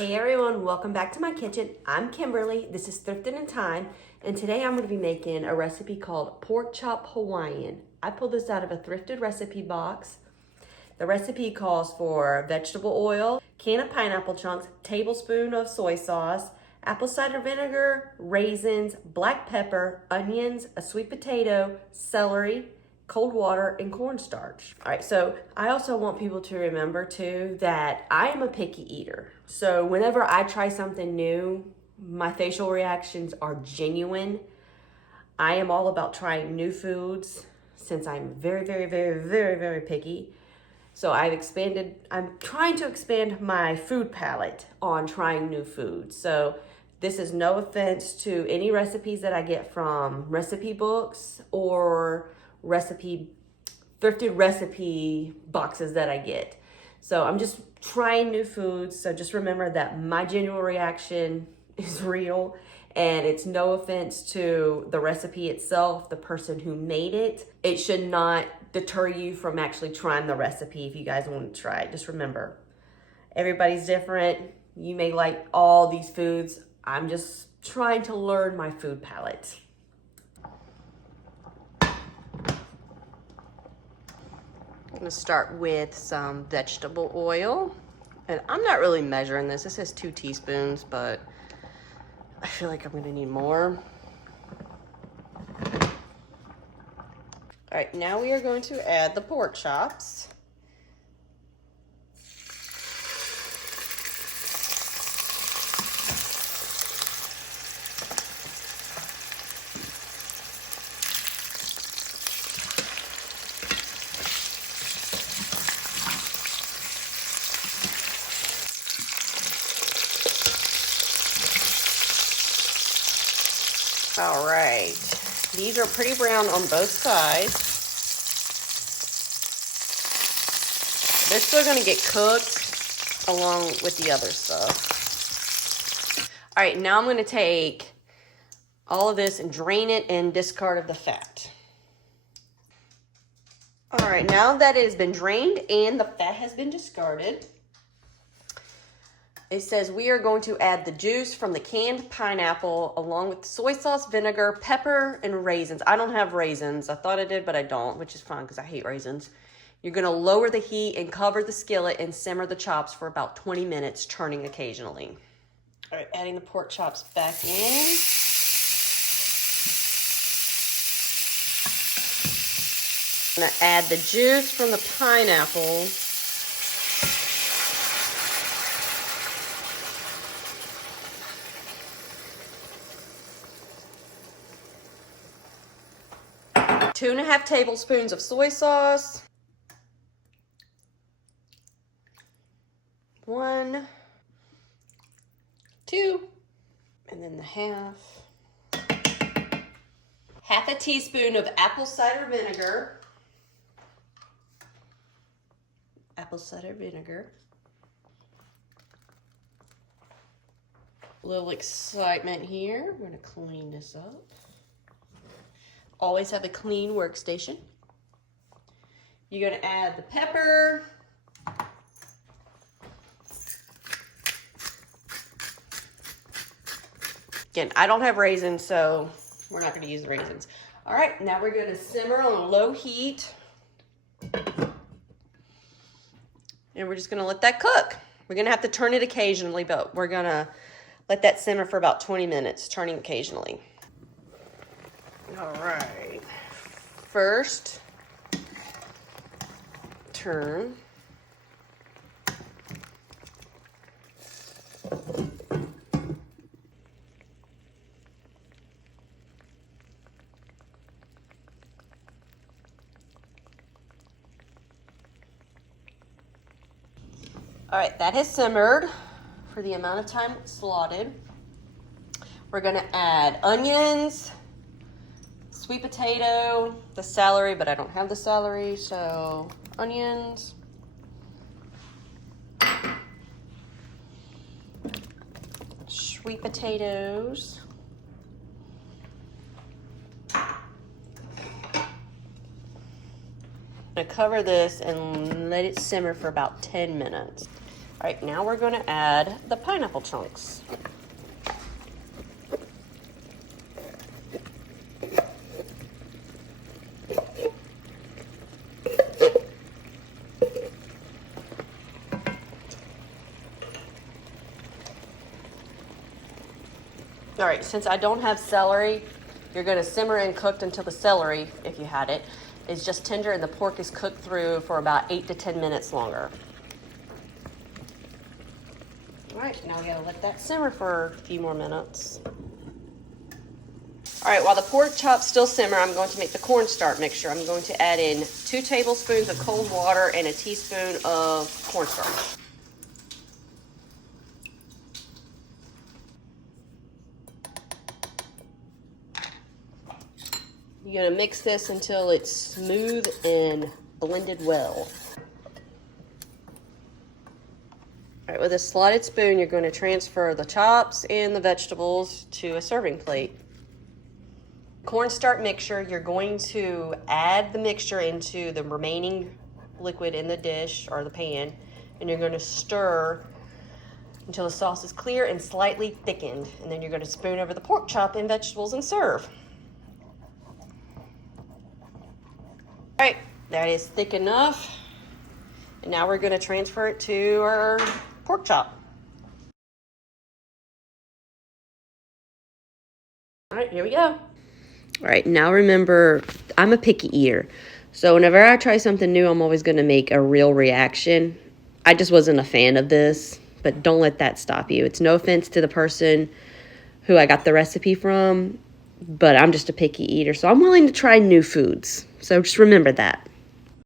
Hey everyone, welcome back to my kitchen. I'm Kimberly, this is Thrifted in Time, and today I'm going to be making a recipe called Pork Chop Hawaiian. I pulled this out of a Thrifted recipe box. The recipe calls for vegetable oil, can of pineapple chunks, tablespoon of soy sauce, apple cider vinegar, raisins, black pepper, onions, a sweet potato, celery, cold water, and cornstarch. All right, so I also want people to remember too that I am a picky eater. So whenever I try something new, my facial reactions are genuine. I am all about trying new foods since I'm very picky. So I'm trying to expand my food palette on trying new foods. So this is no offense to any recipes that I get from recipe books or thrifted recipe boxes that I get. So I'm just trying new foods. So just remember that my genuine reaction is real and it's no offense to the recipe itself, the person who made it. It should not deter you from actually trying the recipe if you guys want to try it. Just remember, everybody's different. You may like all these foods. I'm just trying to learn my food palette. I'm gonna start with some vegetable oil. And I'm not really measuring this. This says 2 teaspoons, but I feel like I'm gonna need more. All right, now we are going to add the pork chops. All right, these are pretty brown on both sides. They're still gonna get cooked along with the other stuff. All right, now I'm gonna take all of this and drain it and discard of the fat. All right, now that it has been drained and the fat has been discarded, it says we are going to add the juice from the canned pineapple along with soy sauce, vinegar, pepper, and raisins. I don't have raisins. I thought I did, but I don't, which is fine because I hate raisins. You're going to lower the heat and cover the skillet and simmer the chops for about 20 minutes, turning occasionally. All right, adding the pork chops back in. I'm going to add the juice from the pineapple. Two and a half tablespoons of soy sauce. 1, 2, and then the half a teaspoon of apple cider vinegar. A little excitement here. We're gonna clean this up. Always have a clean workstation. You're gonna add the pepper. Again, I don't have raisins, so we're not gonna use the raisins. All right, now we're gonna simmer on a low heat. And we're just gonna let that cook. We're gonna have to turn it occasionally, but we're gonna let that simmer for about 20 minutes, turning occasionally. All right, first turn. All right, that has simmered for the amount of time slotted. We're gonna add onions, sweet potato, the celery, but I don't have the celery, so onions. Sweet potatoes. I'm gonna cover this and let it simmer for about 10 minutes. All right, now we're going to add the pineapple chunks. All right, since I don't have celery, you're going to simmer and cook until the celery, if you had it, is just tender and the pork is cooked through for about 8 to 10 minutes longer. All right, now we gotta let that simmer for a few more minutes. All right, while the pork chops still simmer, I'm going to make the cornstarch mixture. I'm going to add in 2 tablespoons of cold water and a teaspoon of cornstarch. You're gonna mix this until it's smooth and blended well. All right, with a slotted spoon, you're going to transfer the chops and the vegetables to a serving plate. Cornstarch mixture, you're going to add the mixture into the remaining liquid in the dish or the pan, and you're going to stir until the sauce is clear and slightly thickened. And then you're going to spoon over the pork chop and vegetables and serve. All right, that is thick enough. And now we're going to transfer it to our pork chop. All right, here we go. All right, now remember, I'm a picky eater. So whenever I try something new, I'm always going to make a real reaction. I just wasn't a fan of this, but don't let that stop you. It's no offense to the person who I got the recipe from, but I'm just a picky eater. So I'm willing to try new foods. So just remember that.